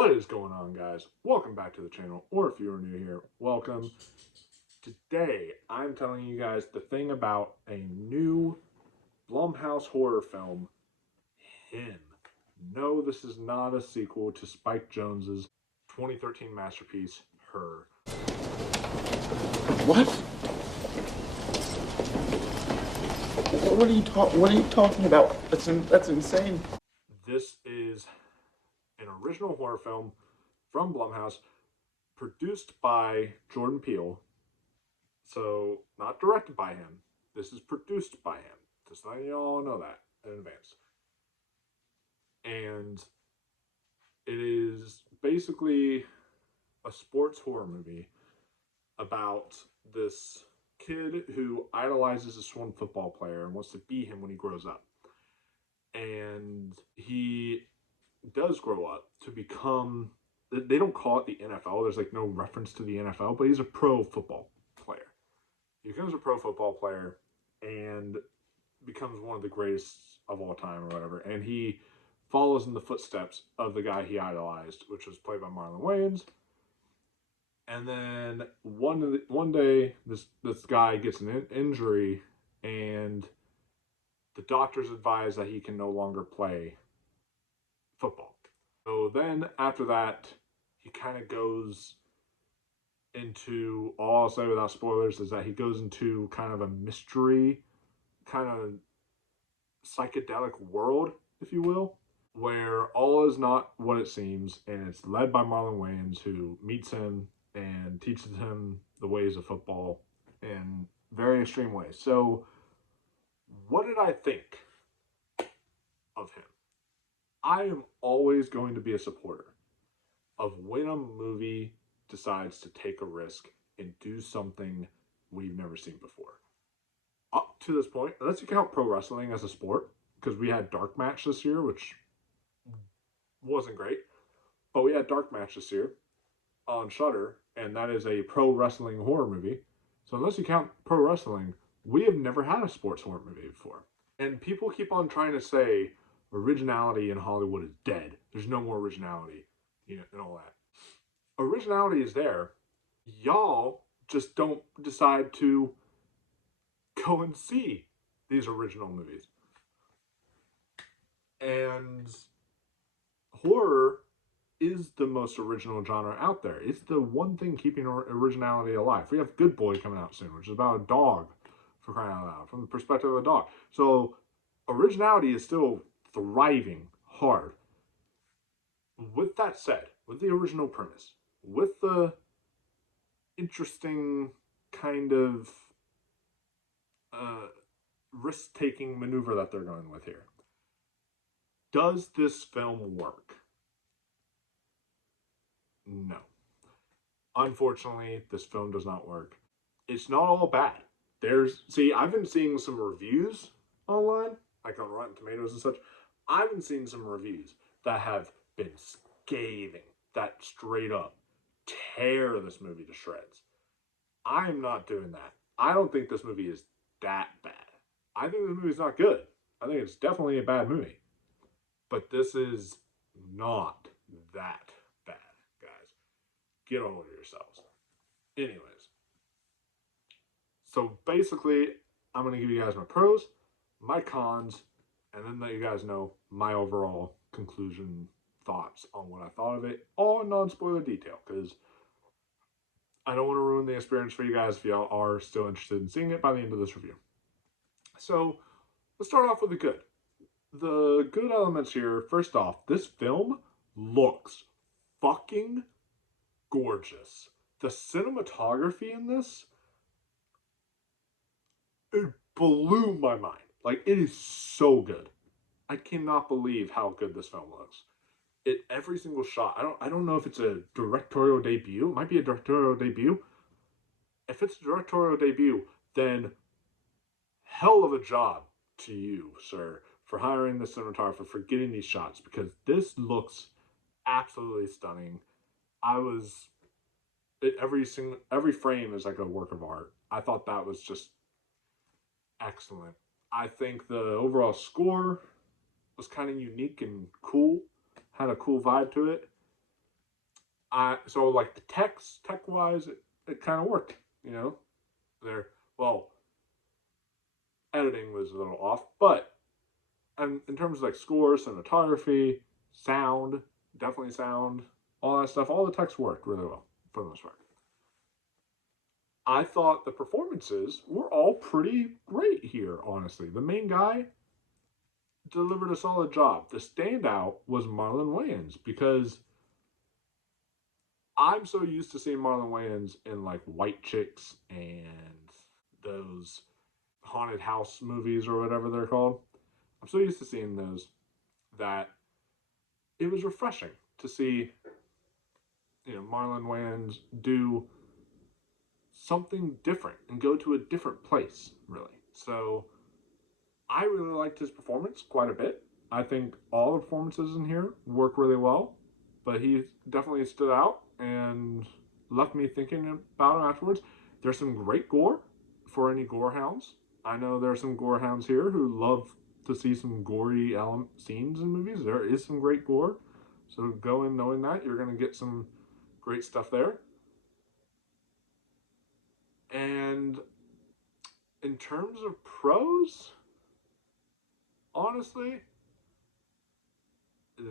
What is going on, guys? Welcome back to the channel, or if you're new here, welcome. Today, I'm telling you guys the thing about a new Blumhouse horror film, Him. No, this is not a sequel to Spike Jonze's 2013 masterpiece, Her. What? What are you talking about? That's insane. This is an original horror film from Blumhouse, produced by Jordan Peele. So, not directed by him. This is produced by him. Just letting you all know that in advance. And it is basically a sports horror movie about this kid who idolizes a swim football player and wants to be him when he grows up. And he does grow up to become, they don't call it the NFL. There's like no reference to the NFL, but he's a pro football player. He becomes a pro football player and becomes one of the greatest of all time or whatever. And he follows in the footsteps of the guy he idolized, which was played by Marlon Wayans. And then one day, this guy gets an injury, and the doctors advise that he can no longer play football. So then after that, he kind of goes into, all I'll say without spoilers is that he goes into kind of a mystery, kind of psychedelic world, if you will, where all is not what it seems, and it's led by Marlon Wayans, who meets him and teaches him the ways of football in very extreme ways. So, what did I think of him? I am always going to be a supporter of when a movie decides to take a risk and do something we've never seen before. Up to this point, unless you count pro wrestling as a sport, because we had Dark Match this year, which wasn't great, but we had Dark Match this year on Shudder, and that is a pro wrestling horror movie. So unless you count pro wrestling, we have never had a sports horror movie before. And people keep on trying to say originality in Hollywood is dead. There's no more originality, and all that. Originality is there. Y'all just don't decide to go and see these original movies. And horror is the most original genre out there. It's the one thing keeping originality alive. We have Good Boy coming out soon, which is about a dog, for crying out loud, from the perspective of a dog. So originality is still thriving hard. With that said, with the original premise, with the interesting kind of risk-taking maneuver that they're going with here, does this film work? No. Unfortunately, this film does not work. It's not all bad. I've been seeing some reviews online, like on Rotten Tomatoes and such. I've been seeing some reviews that have been scathing, that straight up tear this movie to shreds. I'm not doing that. I don't think this movie is that bad. I think this movie is not good. I think it's definitely a bad movie. But this is not that bad, guys. Get over yourselves. Anyways, so basically, I'm going to give you guys my pros, my cons, and then let you guys know my overall conclusion thoughts on what I thought of it, all in non-spoiler detail, because I don't want to ruin the experience for you guys if y'all are still interested in seeing it by the end of this review. So, let's start off with the good. The good elements here, first off, this film looks fucking gorgeous. The cinematography in this, it blew my mind. Like, it is so good. I cannot believe how good this film looks. Every single shot. I don't know if it's a directorial debut. It might be a directorial debut. If it's a directorial debut, then hell of a job to you, sir, for hiring the cinematographer, for getting these shots, because this looks absolutely stunning. Every frame is like a work of art. I thought that was just excellent. I think the overall score was kind of unique and cool, had a cool vibe to it. So like the tech wise, it kind of worked. You know, there. Well, editing was a little off, but and in terms of like score, cinematography, sound, definitely sound, all that stuff, all the text worked really well for the most part. I thought the performances were all pretty great here, honestly. The main guy delivered a solid job. The standout was Marlon Wayans because I'm so used to seeing Marlon Wayans in like White Chicks and those haunted house movies or whatever they're called. I'm so used to seeing those that it was refreshing to see, Marlon Wayans do something different and go to a different place, really. So I really liked his performance quite a bit. I think all the performances in here work really well, but he definitely stood out and left me thinking about him afterwards. There's some great gore for any gore hounds. I know there are some gore hounds here who love to see some gory scenes in movies. There is some great gore. So go in knowing that you're going to get some great stuff there. And in terms of pros, honestly,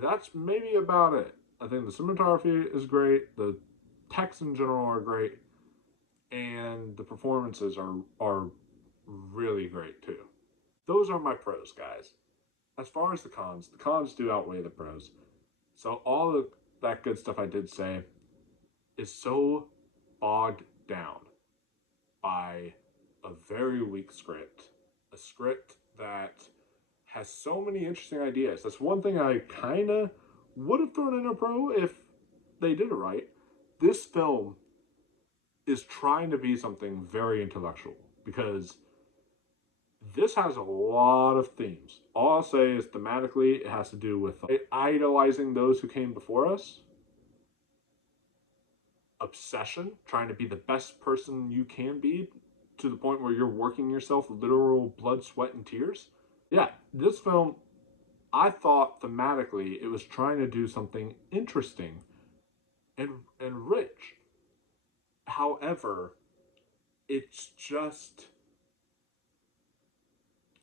that's maybe about it. I think the cinematography is great, the texts in general are great, and the performances are really great too. Those are my pros, guys. As far as the cons do outweigh the pros. So all of that good stuff I did say is so bogged down by a very weak script. A script that has so many interesting ideas. That's one thing I kind of would have thrown in a pro if they did it right. This film is trying to be something very intellectual because this has a lot of themes. All I'll say is thematically, it has to do with idolizing those who came before us, obsession, trying to be the best person you can be to the point where you're working yourself literal blood, sweat, and tears. Yeah, this film, I thought thematically it was trying to do something interesting and rich. However, it's just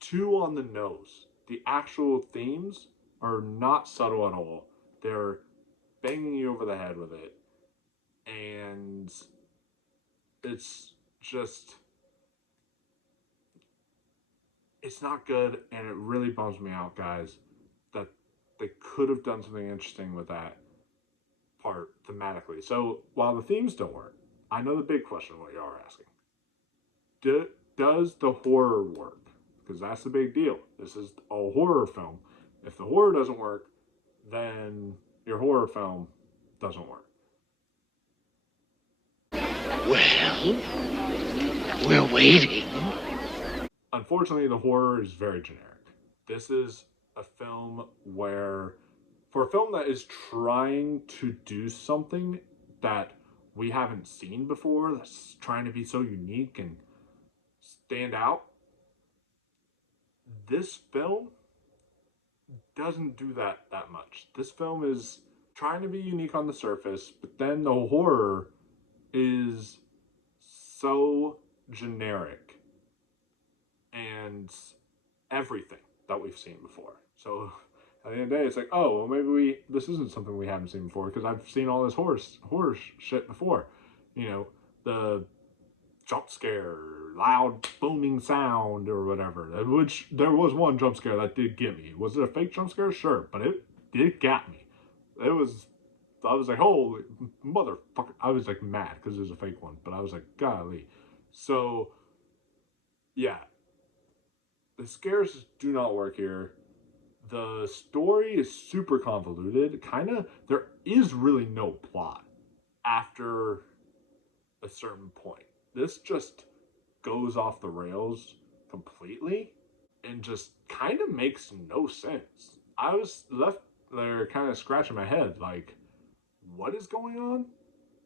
too on the nose. The actual themes are not subtle at all. They're banging you over the head with it. And it's just, it's not good. And it really bums me out, guys, that they could have done something interesting with that part thematically. So while the themes don't work, I know the big question what you are asking. Does the horror work? Because that's the big deal. This is a horror film. If the horror doesn't work, then your horror film doesn't work. Well, we're waiting. Unfortunately, the horror is very generic. This is a film where, for a film that is trying to do something that we haven't seen before, that's trying to be so unique and stand out, this film doesn't do that much. This film is trying to be unique on the surface, but then the horror is so generic and everything that we've seen before. So at the end of the day, it's like, oh, well, maybe this isn't something we haven't seen before because I've seen all this horror shit before. The jump scare, loud booming sound or whatever. Which there was one jump scare that did get me. Was it a fake jump scare? Sure, but it got me. It was. I was like, holy motherfucker! I was like mad because it was a fake one, but I was like, golly. So, yeah, the scares do not work here. The story is super convoluted. Kind of, there is really no plot after a certain point. This just goes off the rails completely and just kind of makes no sense. I was left there kind of scratching my head like, what is going on?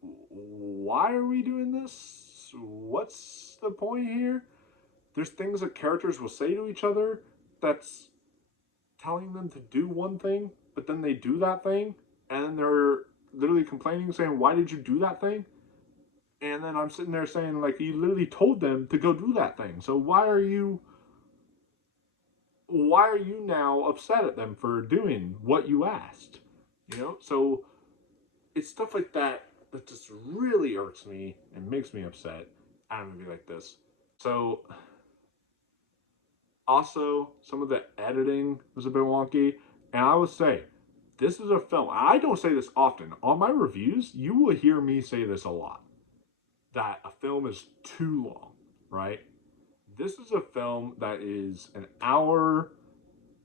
Why are we doing this? What's the point here? There's things that characters will say to each other that's telling them to do one thing, but then they do that thing, and then they're literally complaining, saying, "Why did you do that thing?" And then I'm sitting there saying, like, you literally told them to go do that thing. So why are you now upset at them for doing what you asked? You know? So it's stuff like that that just really irks me and makes me upset at a movie like this. So also, some of the editing was a bit wonky. And I would say, this is a film. I don't say this often. On my reviews, you will hear me say this a lot. That a film is too long, right? This is a film that is an hour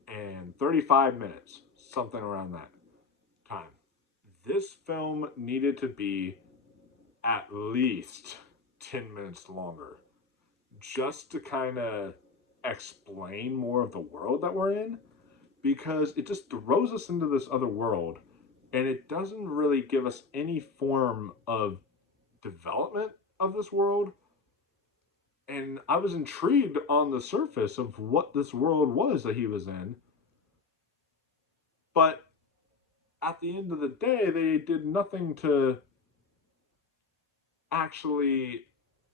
and 35 minutes, something around that time. This film needed to be at least 10 minutes longer just to kind of explain more of the world that we're in, because it just throws us into this other world and it doesn't really give us any form of development of this world. And I was intrigued on the surface of what this world was that he was in, but at the end of the day, they did nothing to actually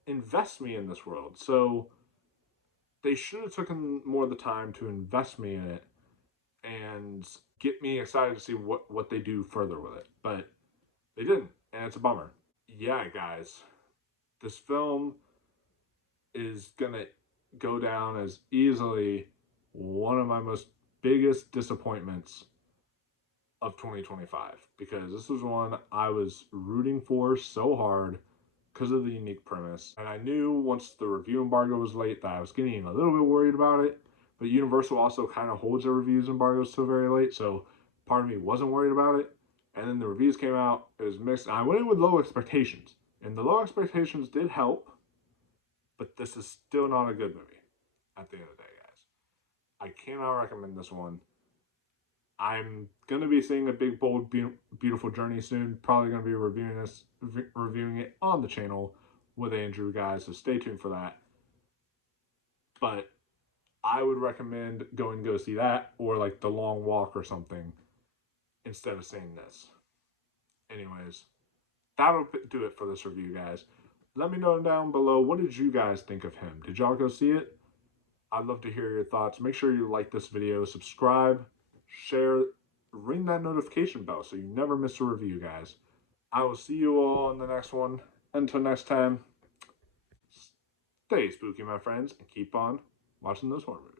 invest me in this world. So they should have taken more of the time to invest me in it and get me excited to see what they do further with it. But they didn't, and it's a bummer. Yeah, guys, this film is gonna go down as easily one of my most biggest disappointments of 2025, because this was one I was rooting for so hard because of the unique premise. And I knew once the review embargo was late that I was getting a little bit worried about it. But Universal also kind of holds their reviews embargoes till very late, so part of me wasn't worried about it. And then the reviews came out, it was mixed. I went in with low expectations, and the low expectations did help, but this is still not a good movie at the end of the day, guys. I cannot recommend this one. I'm gonna be seeing A Big Bold Beautiful Journey soon. Probably gonna be reviewing it on the channel with Andrew, guys. So stay tuned for that. But I would recommend going to go see that, or like The Long Walk or something, instead of seeing this. Anyways, that'll do it for this review, guys. Let me know down below, what did you guys think of him? Did y'all go see it? I'd love to hear your thoughts. Make sure you like this video, subscribe, share, ring that notification bell so you never miss a review, guys. I will see you all in the next one. Until next time, stay spooky, my friends, and keep on watching those horror movies.